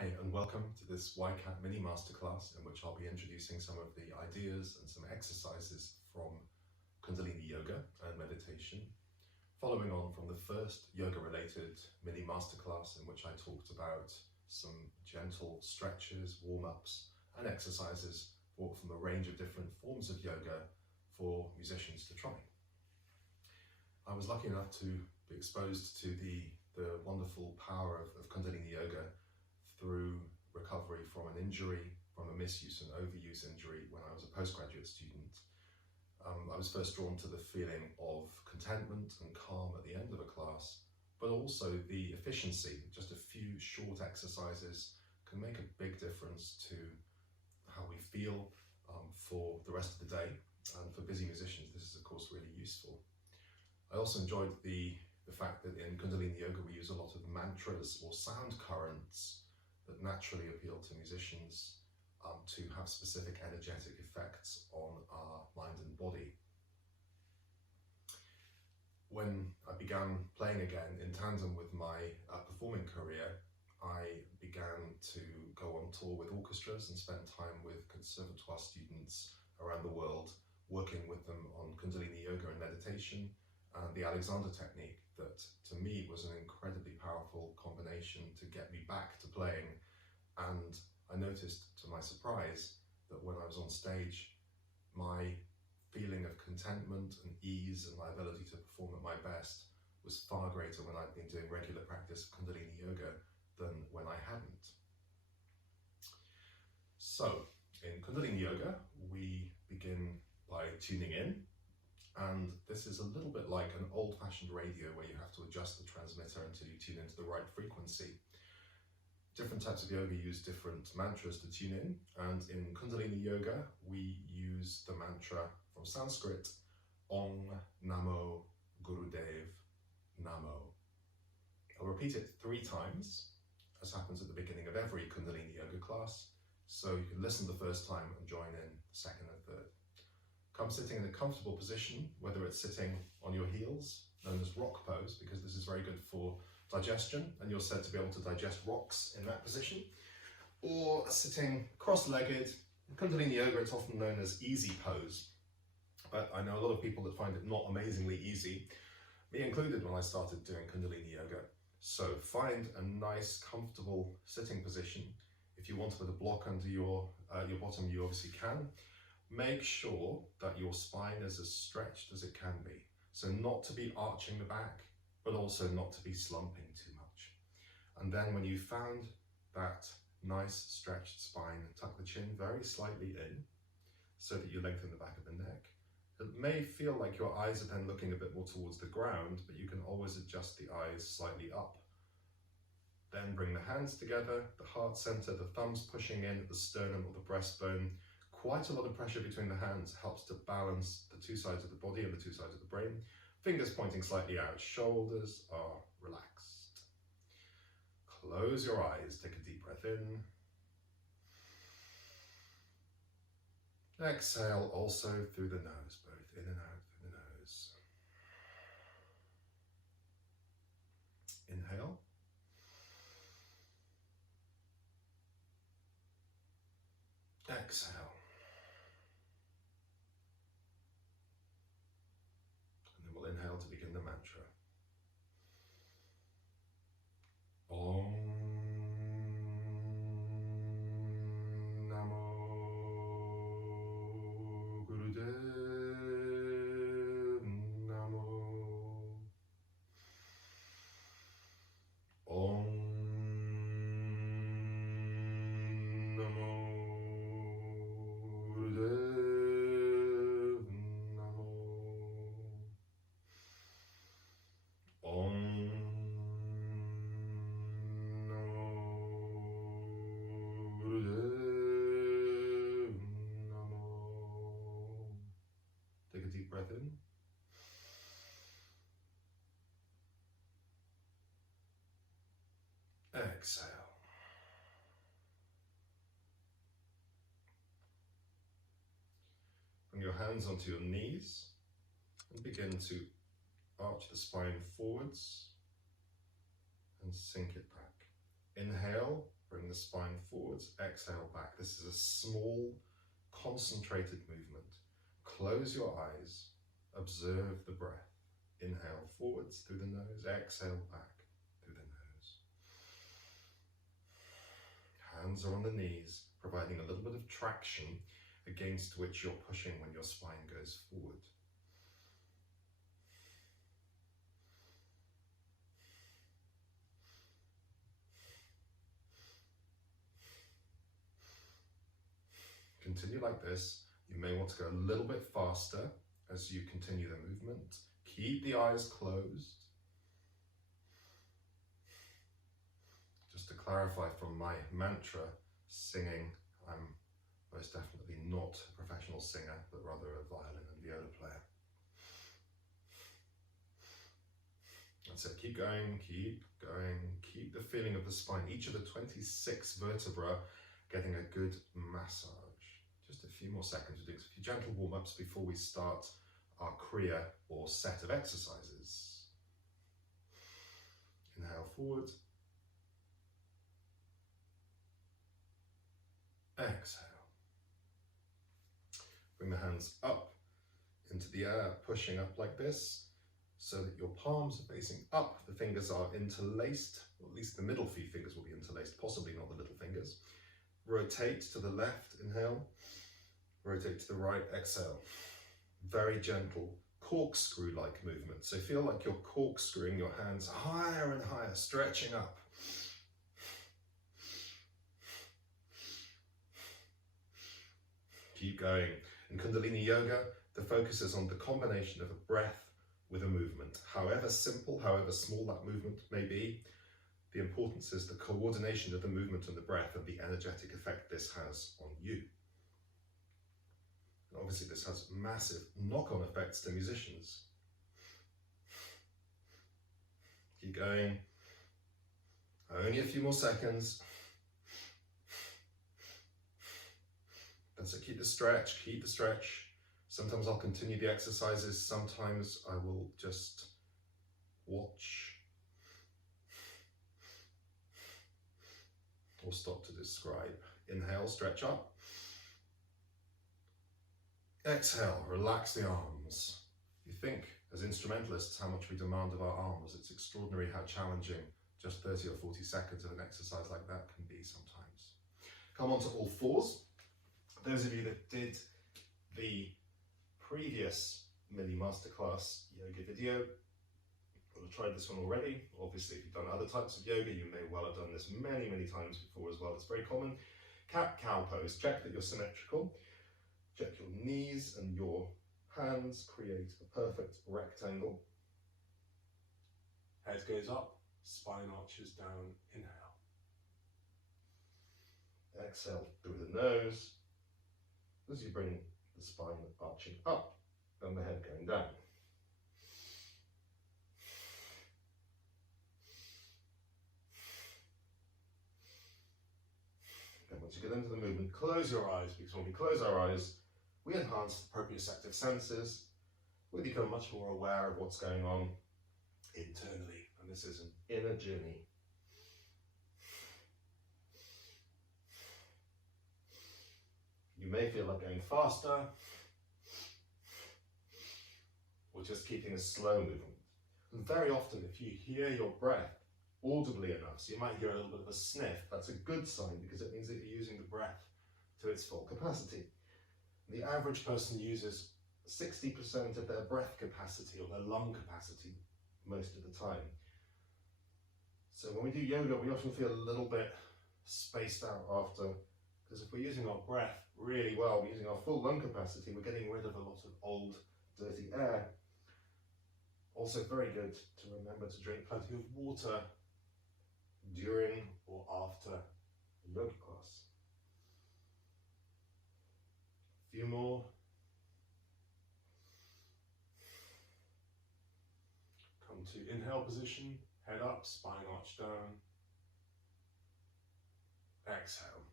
Hi and welcome to this YCAT mini masterclass in which I'll be introducing some of the ideas and some exercises from Kundalini Yoga and Meditation, following on from the first yoga-related mini masterclass in which I talked about some gentle stretches, warm-ups and exercises from a range of different forms of yoga for musicians to try. I was lucky enough to be exposed to the wonderful power of Kundalini Yoga through recovery from an injury, from a misuse and overuse injury when I was a postgraduate student. I was first drawn to the feeling of contentment and calm at the end of a class, but also the efficiency. Just a few short exercises can make a big difference to how we feel for the rest of the day. And for busy musicians, this is of course really useful. I also enjoyed the fact that in Kundalini Yoga we use a lot of mantras or sound currents that naturally appeal to musicians to have specific energetic effects on our mind and body. When I began playing again in tandem with my performing career, I began to go on tour with orchestras and spend time with conservatoire students around the world, working with them on Kundalini Yoga and Meditation and the Alexander technique that to me was an incredibly powerful combination to get me back to playing. And I noticed to my surprise that when I was on stage, my feeling of contentment and ease and my ability to perform at my best was far greater when I'd been doing regular practice of Kundalini Yoga than when I hadn't. So in Kundalini Yoga, we begin by tuning in. And this is a little bit like an old-fashioned radio where you have to adjust the transmitter until you tune into the right frequency. Different types of yoga use different mantras to tune in, and in Kundalini Yoga we use the mantra from Sanskrit, Om Namo Gurudev Namo. I'll repeat it 3 times, as happens at the beginning of every Kundalini Yoga class, so you can listen the first time and join in the second and third. Come sitting in a comfortable position, whether it's sitting on your heels, known as rock pose, because this is very good for digestion, and you're said to be able to digest rocks in that position, or sitting cross-legged. In Kundalini Yoga, it's often known as easy pose, but I know a lot of people that find it not amazingly easy, me included when I started doing Kundalini Yoga. So find a nice, comfortable sitting position. If you want to put a block under your bottom, you obviously can. Make sure that your spine is as stretched as it can be. So not to be arching the back, but also not to be slumping too much. And then when you've found that nice stretched spine, tuck the chin very slightly in so that you lengthen the back of the neck. It may feel like your eyes are then looking a bit more towards the ground, but you can always adjust the eyes slightly up. Then bring the hands together, the heart center, the thumbs pushing in at the sternum or the breastbone. Quite a lot of pressure between the hands helps to balance the 2 sides of the body and the 2 sides of the brain. Fingers pointing slightly out, shoulders are relaxed. Close your eyes, take a deep breath in. Exhale also through the nose, both in and out through the nose. Inhale. Exhale. Inhale to begin the mantra. Om Namo Gurudev Namo. Om Namo Gurudev Namo. Om Namo Gurudev Namo. Take a deep breath in. Exhale. Bring your hands onto your knees and begin to arch the spine forwards and sink it back. Inhale Bring the spine forwards, exhale back. This is a small, concentrated movement. Close your eyes, observe the breath. Inhale forwards through the nose, exhale back through the nose. Hands are on the knees, providing a little bit of traction against which you're pushing when your spine goes forward. Continue like this. You may want to go a little bit faster as you continue the movement. Keep the eyes closed. Just to clarify from my mantra, singing, I'm most definitely not a professional singer, but rather a violin and viola player. That's it. Keep going, keep going. Keep the feeling of the spine. Each of the 26 vertebrae getting a good massage. Just a few more seconds. We'll do a few gentle warm-ups before we start our kriya or set of exercises. Inhale forward. Exhale. Bring the hands up into the air, pushing up like this, so that your palms are facing up. The fingers are interlaced, or at least the middle few fingers will be interlaced, possibly not the little fingers. Rotate to the left, inhale. Rotate to the right, exhale. Very gentle, corkscrew-like movement. So feel like you're corkscrewing your hands higher and higher, stretching up. Keep going. In Kundalini Yoga, the focus is on the combination of a breath with a movement. However simple, however small that movement may be, the importance is the coordination of the movement and the breath and the energetic effect this has on you. And obviously this has massive knock-on effects to musicians. Keep going. Only a few more seconds. That's it. Keep the stretch, keep the stretch. Sometimes I'll continue the exercises, sometimes I will just watch or stop to describe. Inhale, stretch up. Exhale, relax the arms. You think, as instrumentalists, how much we demand of our arms. It's extraordinary how challenging just 30 or 40 seconds of an exercise like that can be sometimes. Come on to all fours. Those of you that did the previous mini masterclass yoga video will have tried this one already. Obviously, if you've done other types of yoga, you may well have done this many, many times before as well. It's very common. Cat-cow pose. Check that you're symmetrical. Check your knees and your hands create a perfect rectangle. Head goes up, spine arches down, inhale. Exhale through the nose as you bring the spine arching up and the head going down. And once you get into the movement, close your eyes, because when we close our eyes, we enhance the proprioceptive senses. We become much more aware of what's going on internally, and this is an inner journey. You may feel like going faster, or just keeping a slow movement. And very often, if you hear your breath audibly enough, so you might hear a little bit of a sniff, that's a good sign, because it means that you're using the breath to its full capacity. The average person uses 60% of their breath capacity or their lung capacity most of the time. So when we do yoga, we often feel a little bit spaced out after, because if we're using our breath really well, we're using our full lung capacity, we're getting rid of a lot of old, dirty air. Also very good to remember to drink plenty of water during or after a yoga class. A few more. Come to inhale position, head up, spine arch down. Exhale.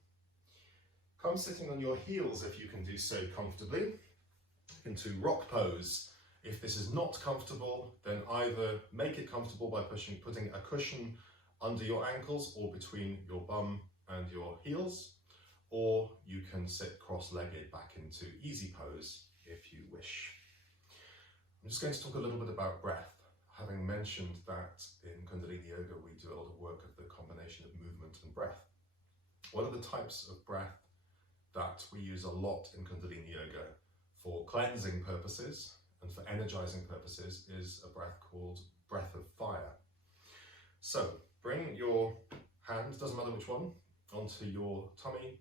Come sitting on your heels if you can do so comfortably into rock pose. If this is not comfortable, then either make it comfortable by putting a cushion under your ankles or between your bum and your heels, or you can sit cross-legged back into easy pose if you wish. I'm just going to talk a little bit about breath. Having mentioned that in Kundalini Yoga we do a lot of work of the combination of movement and breath. One of the types of breath that we use a lot in Kundalini Yoga for cleansing purposes and for energizing purposes is a breath called breath of fire. So bring your hand, doesn't matter which one, onto your tummy,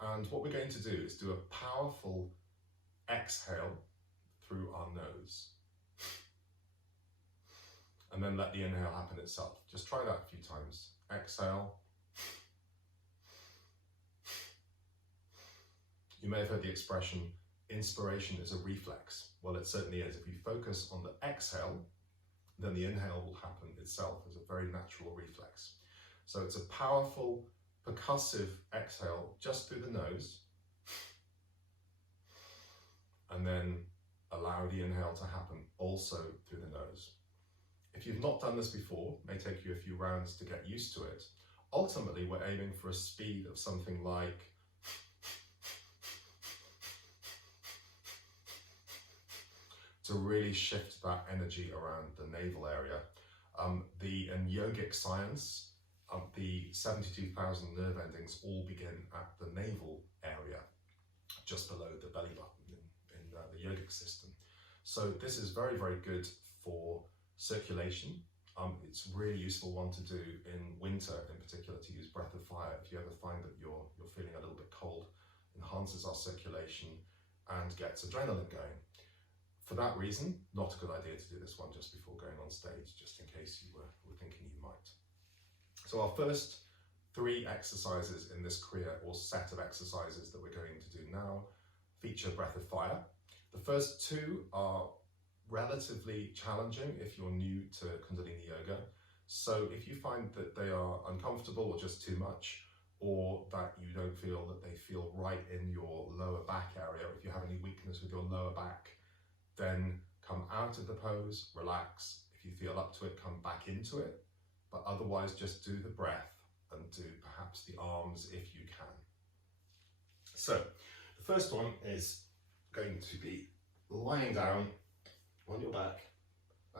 and what we're going to do is do a powerful exhale through our nose. And then let the inhale happen itself. Just try that a few times. Exhale. You may have heard the expression, inspiration is a reflex. Well, it certainly is. If you focus on the exhale, then the inhale will happen itself as a very natural reflex. So it's a powerful, percussive exhale just through the nose, and then allow the inhale to happen also through the nose. If you've not done this before, it may take you a few rounds to get used to it. Ultimately, we're aiming for a speed of something like to really shift that energy around the navel area. In yogic science, the 72,000 nerve endings all begin at the navel area, just below the belly button in the yogic system. So this is very, very good for circulation. It's a really useful one to do in winter in particular, to use breath of fire. If you ever find that you're feeling a little bit cold, enhances our circulation and gets adrenaline going. For that reason, not a good idea to do this one just before going on stage, just in case you were thinking you might. So our first 3 exercises in this kriya, or set of exercises that we're going to do now, feature breath of fire. The first 2 are relatively challenging if you're new to Kundalini Yoga. So if you find that they are uncomfortable or just too much, or that you don't feel that they feel right in your lower back area, if you have any weakness with your lower back, then come out of the pose, relax. If you feel up to it, come back into it. But otherwise, just do the breath and do perhaps the arms if you can. So the first one is going to be lying down on your back.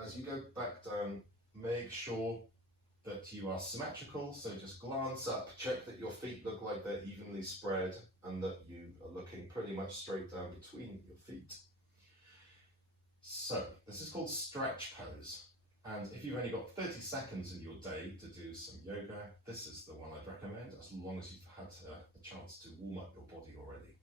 As you go back down, make sure that you are symmetrical. So just glance up, check that your feet look like they're evenly spread and that you are looking pretty much straight down between your feet. So this is called stretch pose. And if you've only got 30 seconds in your day to do some yoga, this is the one I'd recommend, as long as you've had a chance to warm up your body already.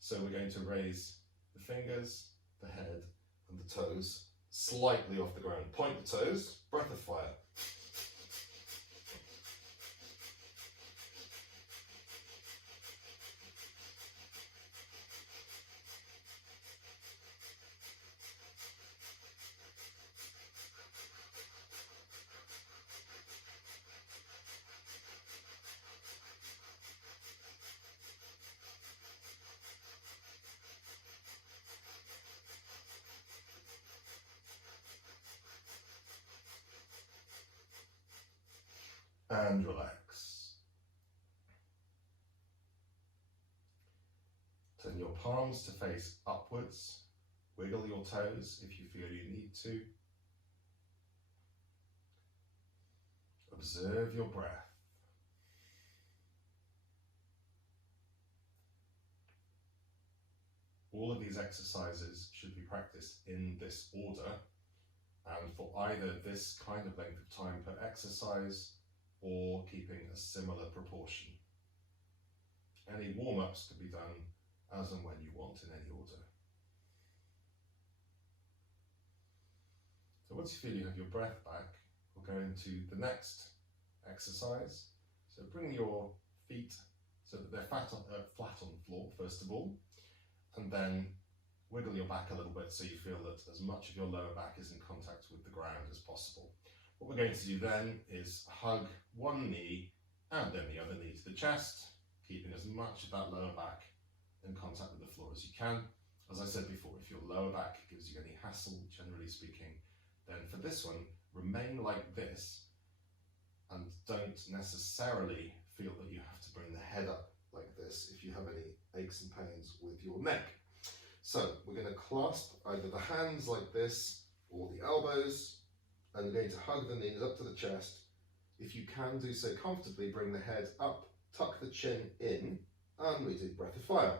So we're going to raise the fingers, the head, and the toes slightly off the ground. Point the toes, breath of fire. And relax. Turn your palms to face upwards. Wiggle your toes if you feel you need to. Observe your breath. All of these exercises should be practiced in this order and for either this kind of length of time per exercise or keeping a similar proportion. Any warm-ups can be done as and when you want in any order. So once you feel you have your breath back, we'll go into the next exercise. So bring your feet so that they're flat on the floor, first of all, and then wiggle your back a little bit so you feel that as much of your lower back is in contact with the ground as possible. What we're going to do then is hug one knee and then the other knee to the chest, keeping as much of that lower back in contact with the floor as you can. As I said before, if your lower back gives you any hassle, generally speaking, then for this one, remain like this and don't necessarily feel that you have to bring the head up like this if you have any aches and pains with your neck. So we're going to clasp either the hands like this or the elbows, and you're going to hug the knees up to the chest. If you can do so comfortably, bring the head up, tuck the chin in, and we do breath of fire.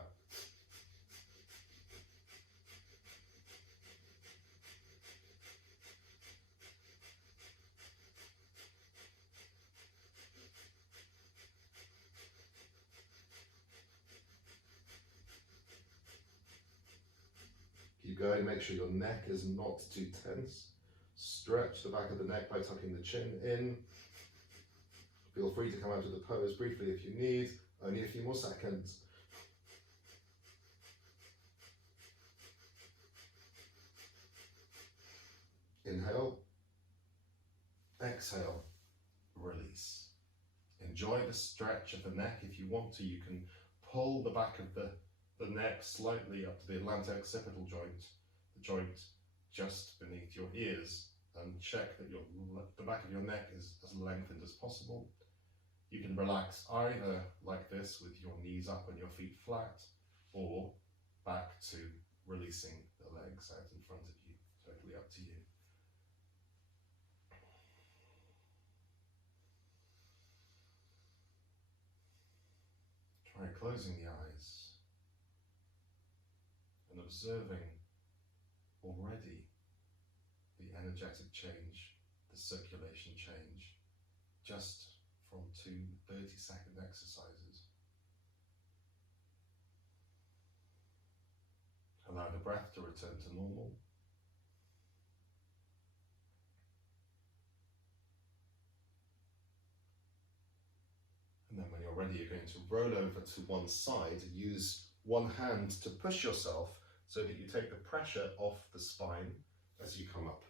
Keep going, make sure your neck is not too tense. Stretch the back of the neck by tucking the chin in. Feel free to come out of the pose briefly if you need, only a few more seconds. Inhale, exhale, release. Enjoy the stretch of the neck. If you want to, you can pull the back of the neck slightly up to the atlantic occipital joint, the joint just beneath your ears, and check that the back of your neck is as lengthened as possible. You can relax either like this with your knees up and your feet flat, or back to releasing the legs out in front of you. Totally up to you. Try closing the eyes and observing already the energetic change, the circulation change, just from 2 30-second exercises. Allow the breath to return to normal. And then when you're ready, you're going to roll over to one side. Use one hand to push yourself so that you take the pressure off the spine as you come up.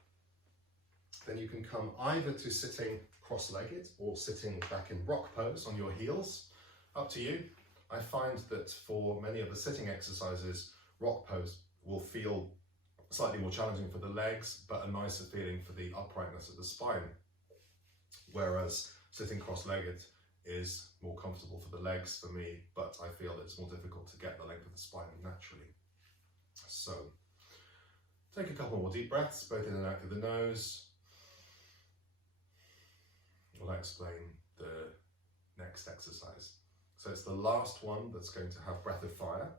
Then you can come either to sitting cross-legged or sitting back in rock pose on your heels. Up to you. I find that for many of the sitting exercises, rock pose will feel slightly more challenging for the legs, but a nicer feeling for the uprightness of the spine. Whereas sitting cross-legged is more comfortable for the legs for me, but I feel it's more difficult to get the length of the spine naturally. So take a couple more deep breaths, both in and out through the nose. I'll explain the next exercise. So it's the last one that's going to have breath of fire,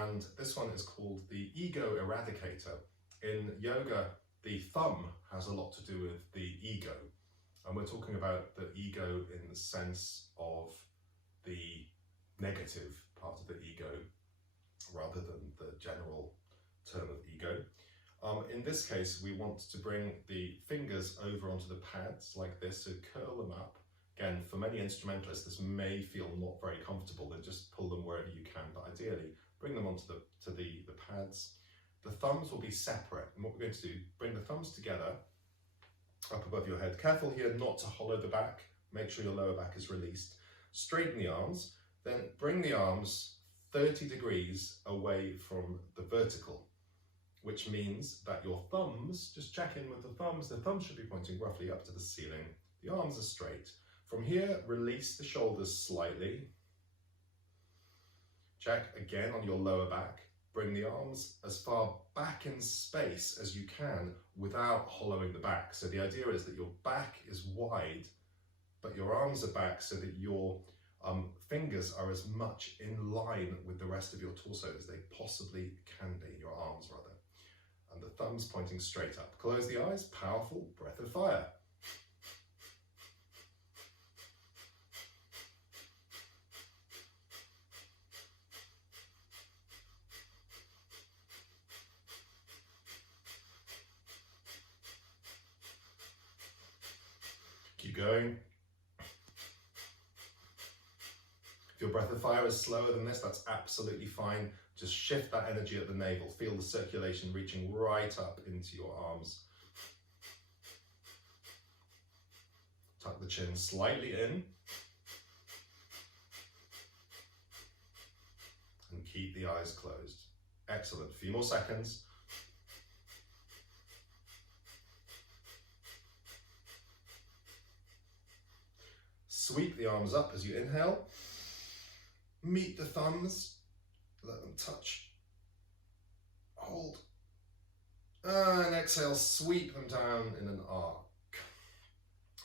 and this one is called the Ego Eradicator. In yoga, the thumb has a lot to do with the ego, and we're talking about the ego in the sense of the negative part of the ego rather than the general term of ego. In this case, we want to bring the fingers over onto the pads like this, so curl them up. Again, for many instrumentalists, this may feel not very comfortable, then just pull them wherever you can, but ideally, bring them onto the pads. The thumbs will be separate, and what we're going to do, bring the thumbs together, up above your head. Careful here not to hollow the back, make sure your lower back is released. Straighten the arms, then bring the arms 30 degrees away from the vertical, which means that your thumbs, just check in with the thumbs should be pointing roughly up to the ceiling. The arms are straight. From here, release the shoulders slightly. Check again on your lower back. Bring the arms as far back in space as you can without hollowing the back. So the idea is that your back is wide, but your arms are back so that your fingers are as much in line with the rest of your torso as they possibly can be, your arms rather. And the thumbs pointing straight up. Close the eyes, powerful breath of fire. Keep going. If your breath of fire is slower than this, that's absolutely fine. Just shift that energy at the navel. Feel the circulation reaching right up into your arms. Tuck the chin slightly in. And keep the eyes closed. Excellent. A few more seconds. Sweep the arms up as you inhale. Meet the thumbs. Let them touch. Hold. And exhale, sweep them down in an arc.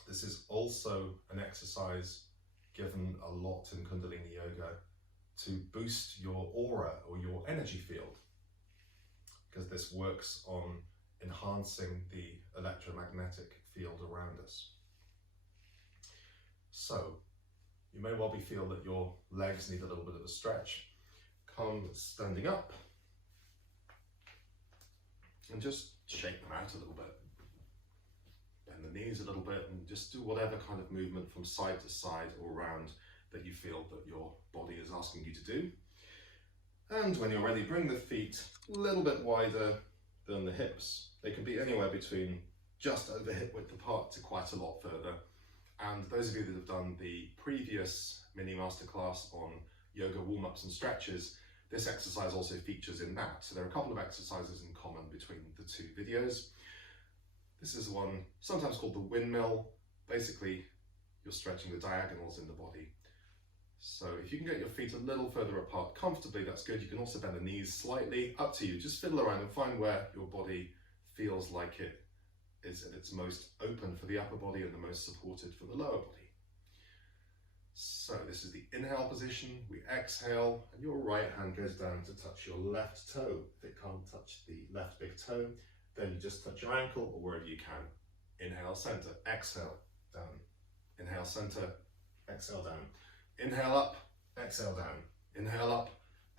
This is also an exercise given a lot in Kundalini Yoga to boost your aura or your energy field, because this works on enhancing the electromagnetic field around us. So, you may well feel that your legs need a little bit of a stretch. Come standing up and just shake them out a little bit. Bend the knees a little bit and just do whatever kind of movement from side to side or around that you feel that your body is asking you to do. And when you're ready, bring the feet a little bit wider than the hips. They can be anywhere between just over hip width apart to quite a lot further. And those of you that have done the previous mini masterclass on yoga warm-ups and stretches, this exercise also features in that. So there are a couple of exercises in common between the two videos. This is one sometimes called the windmill. Basically, you're stretching the diagonals in the body. So if you can get your feet a little further apart comfortably, that's good. You can also bend the knees slightly, up to you. Just fiddle around and find where your body feels like it is at its most open for the upper body and the most supported for the lower body. So this is the inhale position. We exhale and your right hand goes down to touch your left toe. If it can't touch the left big toe, then you just touch your ankle or wherever you can. Inhale, center, exhale, down. Inhale, center, exhale, down. Inhale up, exhale down. Inhale up,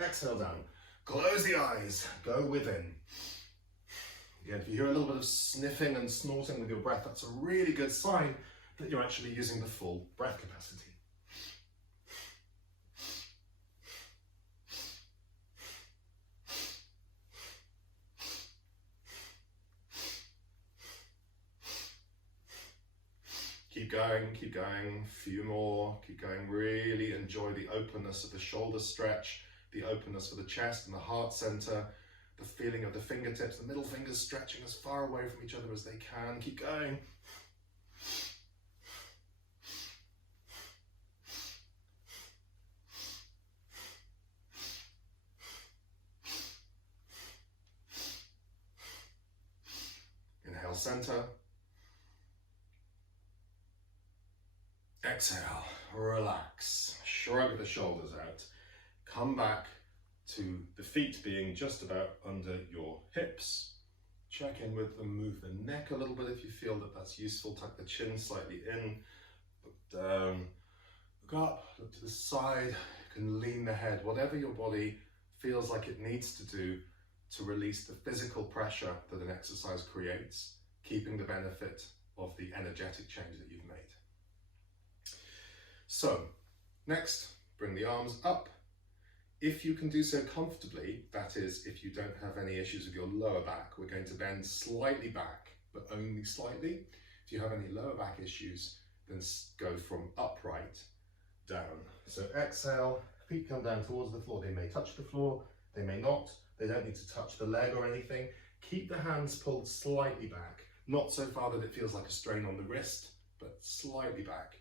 exhale down. Close the eyes, go within. Again, if you hear a little bit of sniffing and snorting with your breath, that's a really good sign that you're actually using the full breath capacity. Keep going, few more, keep going. Really enjoy the openness of the shoulder stretch, the openness for the chest and the heart center, the feeling of the fingertips, the middle fingers stretching as far away from each other as they can. Keep going. Inhale, center. Exhale, relax, shrug the shoulders out. Come back to the feet being just about under your hips. Check in with them, move the neck a little bit if you feel that that's useful. Tuck the chin slightly in, look down, look up, look to the side. You can lean the head, whatever your body feels like it needs to do to release the physical pressure that an exercise creates, keeping the benefit of the energetic change that you've made. So, next, bring the arms up. If you can do so comfortably, that is, if you don't have any issues with your lower back, we're going to bend slightly back, but only slightly. If you have any lower back issues, then go from upright down. So exhale, feet come down towards the floor. They may touch the floor, they may not. They don't need to touch the leg or anything. Keep the hands pulled slightly back, not so far that it feels like a strain on the wrist, but slightly back.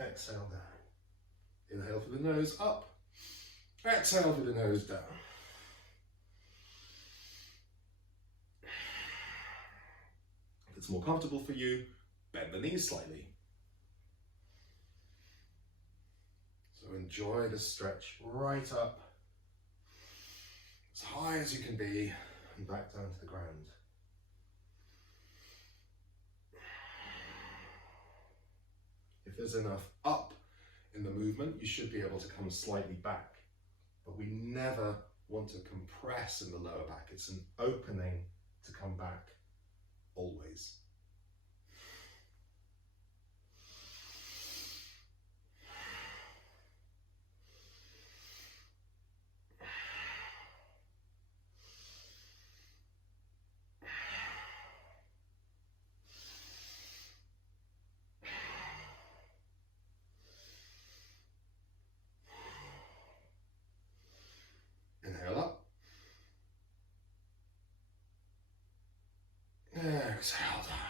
Exhale down. Inhale through the nose, up. Exhale through the nose, down. If it's more comfortable for you, bend the knees slightly. So enjoy the stretch right up, as high as you can be, and back down to the ground. If there's enough up in the movement, you should be able to come slightly back. But we never want to compress in the lower back. It's an opening to come back, always. Inhale up. Exhale down.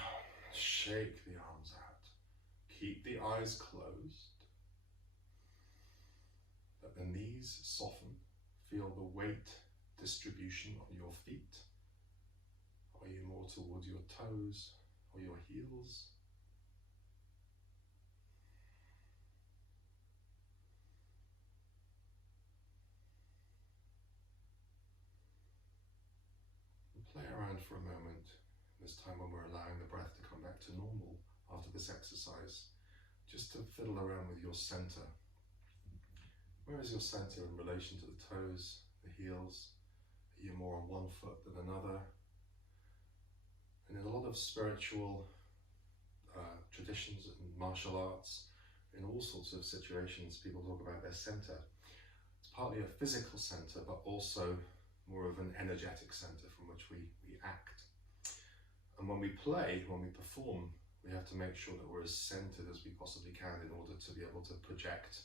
Keep the eyes closed. Let the knees soften. Feel the weight distribution on your feet. Are you more towards your toes or your heels? And play around for a moment, this time when we're allowing the breath to come back to normal after this exercise, just to fiddle around with your center. Where is your center in relation to the toes, the heels? Are you more on one foot than another? And in a lot of spiritual traditions and martial arts, in all sorts of situations, people talk about their center. It's partly a physical center, but also more of an energetic center from which we act. And when we play, when we perform, we have to make sure that we're as centered as we possibly can in order to be able to project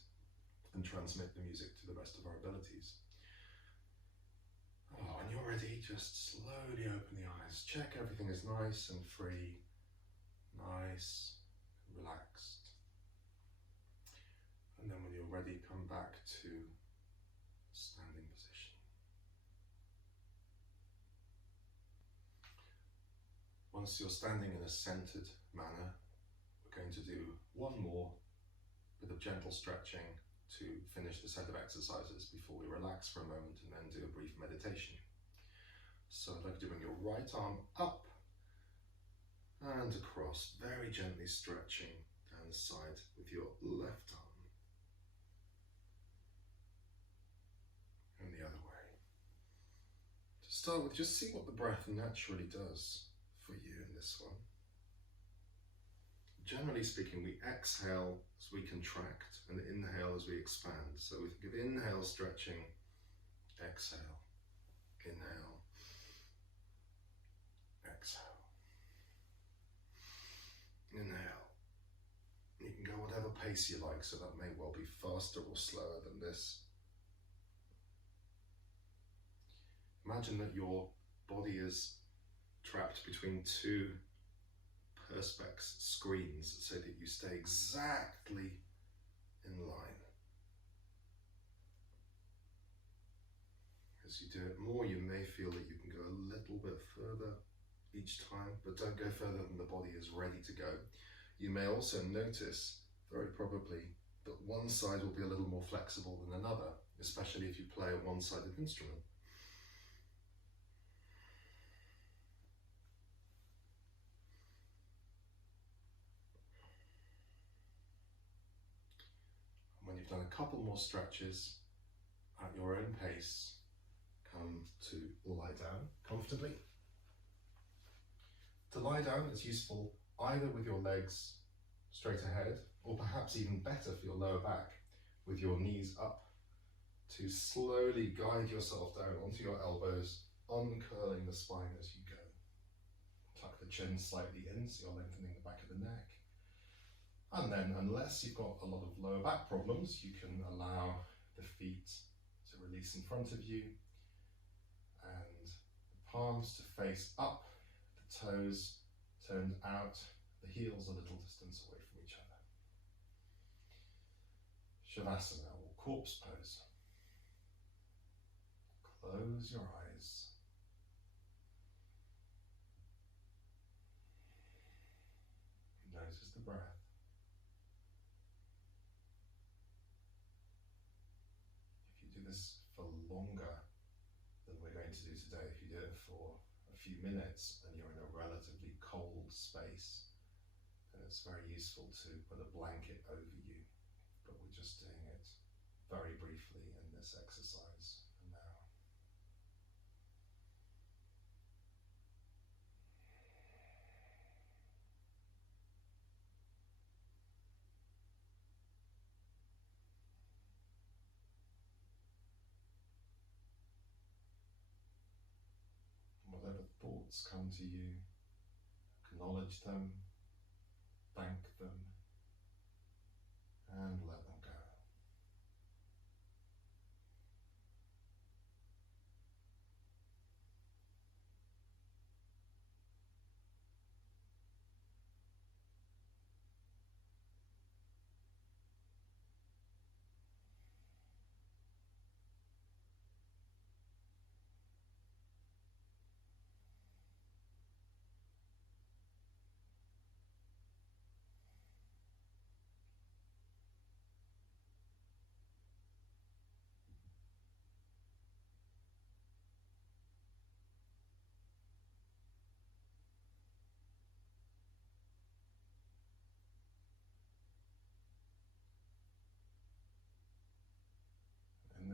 and transmit the music to the best of our abilities. Oh, when you're ready, just slowly open the eyes. Check everything is nice and free, nice and relaxed. And then when you're ready, come back to standing position. Once you're standing in a centered manner, we're going to do one more bit of gentle stretching to finish the set of exercises before we relax for a moment and then do a brief meditation. So I'd like to bring your right arm up and across, very gently stretching down the side with your left arm. And the other way. To start with, just see what the breath naturally does for you in this one. Generally speaking, we exhale as we contract and inhale as we expand. So we think of inhale, stretching, exhale, inhale, exhale, inhale. You can go whatever pace you like, so that may well be faster or slower than this. Imagine that your body is trapped between two perspex screens so that you stay exactly in line. As you do it more, you may feel that you can go a little bit further each time, but don't go further than the body is ready to go. You may also notice, very probably, that one side will be a little more flexible than another, especially if you play a one-sided instrument. When you've done a couple more stretches at your own pace, come to lie down comfortably. To lie down is useful either with your legs straight ahead, or perhaps even better for your lower back, with your knees up, to slowly guide yourself down onto your elbows, uncurling the spine as you go. Tuck the chin slightly in so you're lengthening the back of the neck. And then, unless you've got a lot of lower back problems, you can allow the feet to release in front of you and the palms to face up, the toes turned out, the heels a little distance away from each other. Shavasana, or corpse pose. Close your eyes. Notice the breath. This for longer than we're going to do today. If you do it for a few minutes and you're in a relatively cold space, then it's very useful to put a blanket over you. But we're just doing it very briefly in this exercise for now. Whatever thoughts come to you, acknowledge them, thank them, and let them go.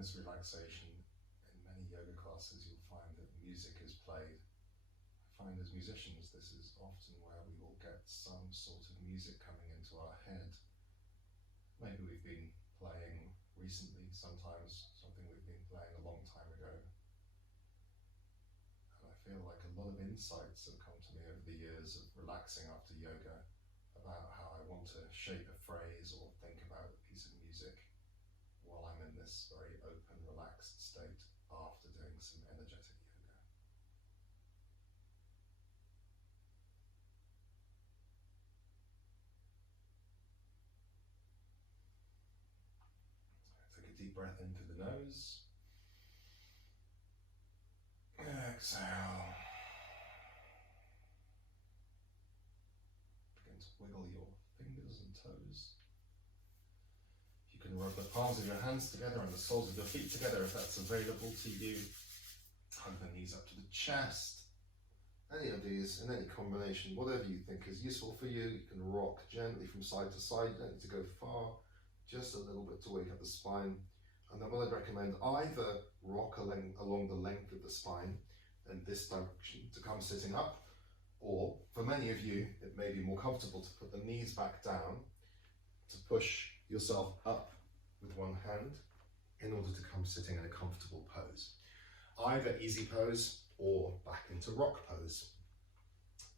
this relaxation, in many yoga classes, you'll find that music is played. I find as musicians, this is often where we will get some sort of music coming into our head. Maybe we've been playing recently, sometimes something we've been playing a long time ago. And I feel like a lot of insights have come to me over the years of relaxing after yoga about how I want to shape a phrase or think about a piece of music while I'm in this very open, relaxed state after doing some energetic yoga. Take a deep breath in through the nose. Exhale. Begin to wiggle your fingers and toes. You can rub the palms of your hands together and the soles of your feet together if that's available to you. Hug the knees up to the chest. Any of these, in any combination, whatever you think is useful for you. You can rock gently from side to side. You don't need to go far, just a little bit to wake up the spine. And then what I'd recommend, either rock along the length of the spine in this direction to come sitting up, or for many of you, it may be more comfortable to put the knees back down, to push yourself up with one hand in order to come sitting in a comfortable pose. Either easy pose or back into rock pose.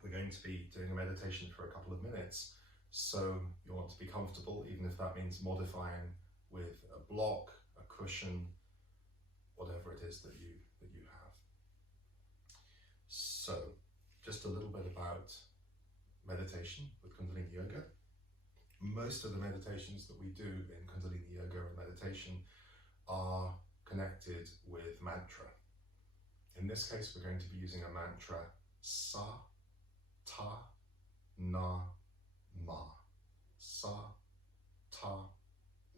We're going to be doing a meditation for a couple of minutes, so you want to be comfortable, even if that means modifying with a block, a cushion, whatever it is that you have. So, just a little bit about meditation with Kundalini Yoga. Most of the meditations that we do in Kundalini Yoga and meditation are connected with mantra. In this case, we're going to be using a mantra Sa, Ta, Na, Ma. Sa, Ta,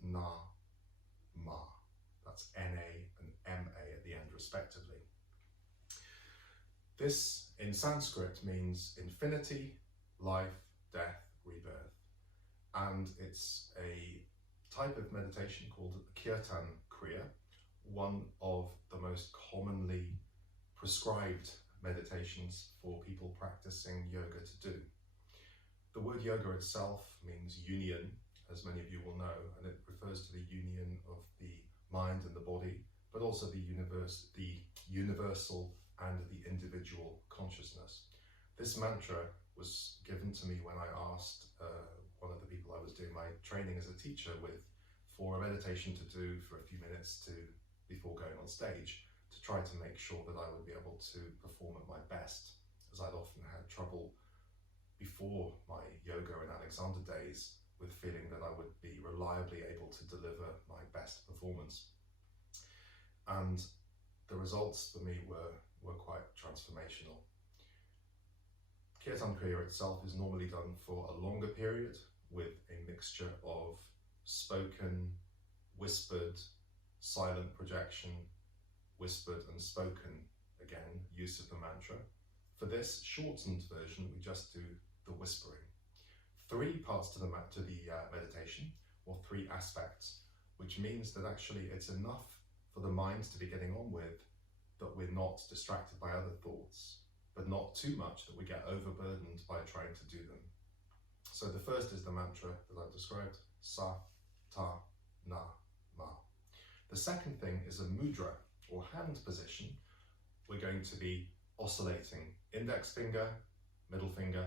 Na, Ma. That's N-A and M-A at the end respectively. This in Sanskrit means infinity, life, death, rebirth. And it's a type of meditation called Kirtan Kriya, one of the most commonly prescribed meditations for people practicing yoga to do. The word yoga itself means union, as many of you will know, and it refers to the union of the mind and the body, but also the universal and the individual consciousness. This mantra was given to me when I asked one of the people I was doing my training as a teacher with for a meditation to do for a few minutes before going on stage, to try to make sure that I would be able to perform at my best, as I'd often had trouble before my yoga and Alexander days with feeling that I would be reliably able to deliver my best performance. And the results for me were quite transformational. Kirtan Kriya itself is normally done for a longer period with a mixture of spoken, whispered, silent projection, whispered and spoken, again, use of the mantra. For this shortened version, we just do the whispering. 3 parts to the meditation, or 3 aspects, which means that actually it's enough for the mind to be getting on with, that we're not distracted by other thoughts, but not too much that we get overburdened by trying to do them. So the first is the mantra that I've described, Sa, Ta, Na, Ma. The second thing is a mudra, or hand position. We're going to be oscillating index finger, middle finger,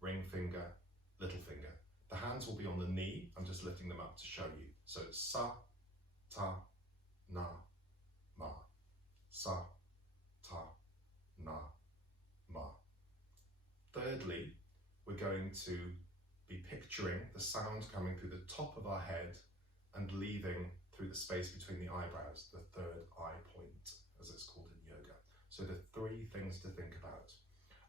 ring finger, little finger. The hands will be on the knee. I'm just lifting them up to show you. So it's Sa, Ta, Na, Ma. Sa, Ta, Na, Ma. Thirdly, we're going to be picturing the sound coming through the top of our head and leaving through the space between the eyebrows, the third eye point, as it's called in yoga. So the 3 things to think about.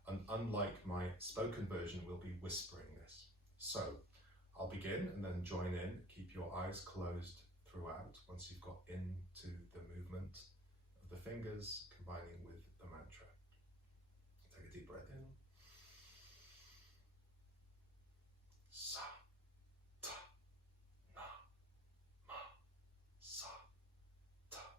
And unlike my spoken version, we'll be whispering this. So I'll begin and then join in. Keep your eyes closed throughout once you've got into the movement of the fingers combining with the mantra. Take a deep breath in. Sa, ta, na, ma. Sa, ta,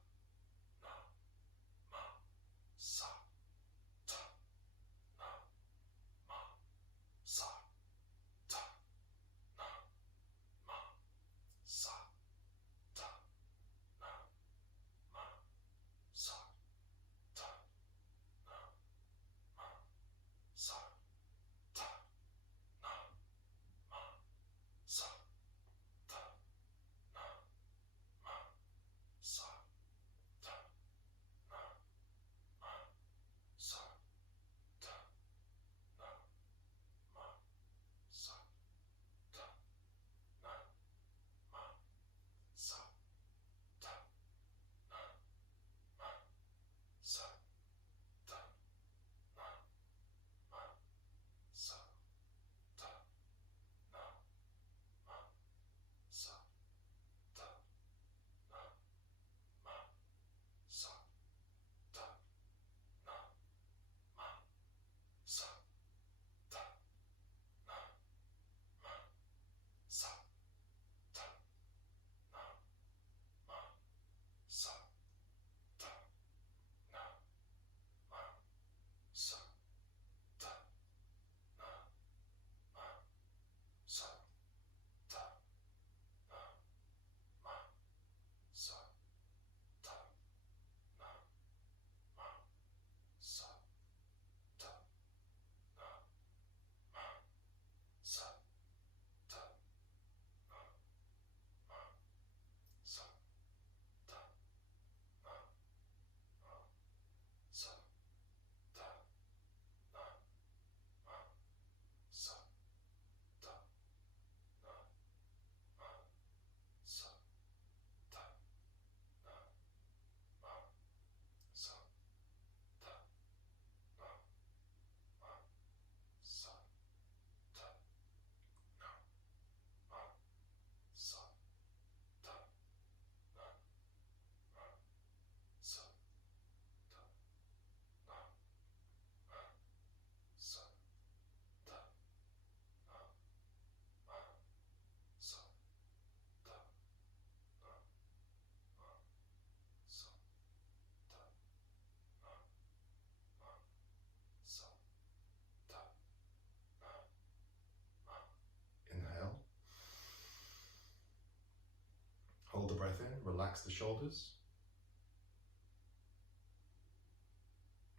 relax the shoulders.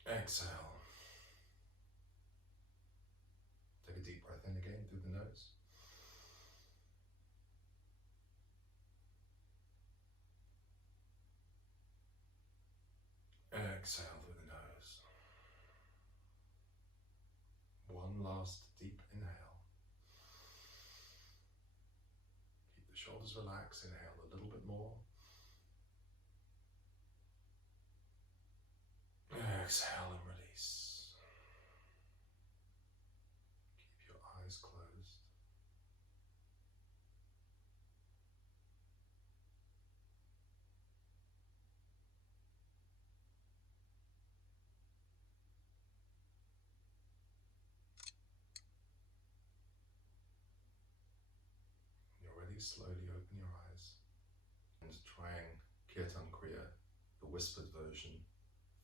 Exhale. Take a deep breath in again through the nose. Exhale through the nose. One last deep inhale. Keep the shoulders relaxed. Inhale a little bit more. Exhale and release. Keep your eyes closed. When you're ready, slowly open your eyes and trying Kirtan Kriya, the whispered version,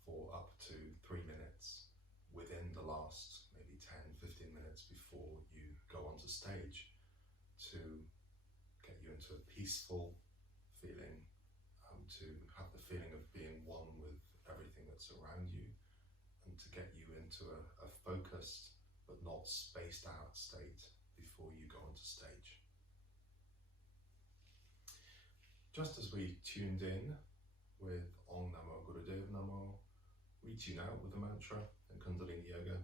for up to 3 minutes within the last maybe 10-15 minutes before you go onto stage, to get you into a peaceful feeling, to have the feeling of being one with everything that's around you, and to get you into a focused but not spaced out state before you go onto stage. Just as we tuned in with Om Namo Gurudev Namo, we tune out with the mantra in Kundalini Yoga.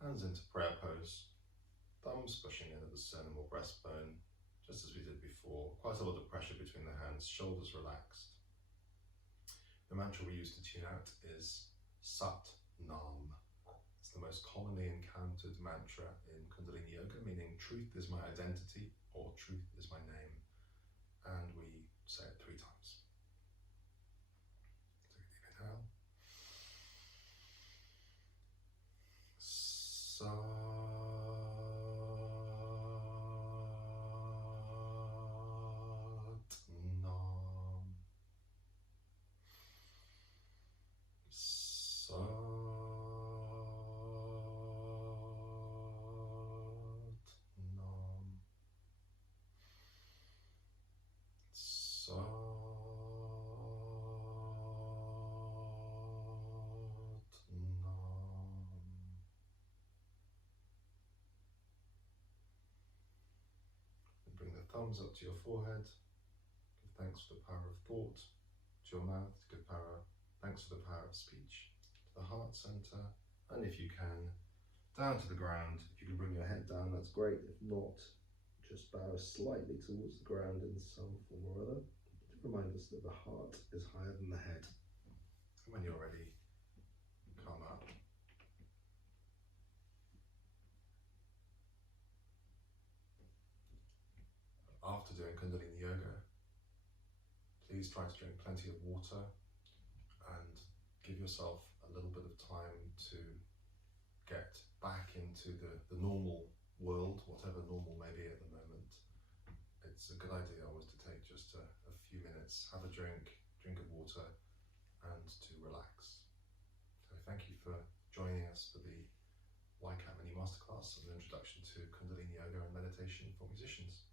Hands into prayer pose, thumbs pushing into the sternum or breastbone, just as we did before. Quite a lot of pressure between the hands, shoulders relaxed. The mantra we use to tune out is Sat Nam. It's the most commonly encountered mantra in Kundalini Yoga, meaning truth is my identity or truth is my name. And we say it 3 times. Take a deep inhale. Sat Nam. Sat Nam. Sat Nam. Bring the thumbs up to your forehead. Give thanks for the power of thought. To your mouth, give thanks for the power of speech. To the heart center, and if you can, down to the ground. If you can bring your head down, that's great. If not, just bow slightly towards the ground in some form or other, to remind us that the heart is higher than the head. And when you're ready, come up. After doing Kundalini Yoga, please try to drink plenty of water and give yourself a little bit of time to get back into the normal world, whatever normal may be at the moment. It's a good idea always to take just a few minutes, have a drink of water, and to relax. So thank you for joining us for the YCAT mini masterclass, an introduction to Kundalini Yoga and Meditation for musicians.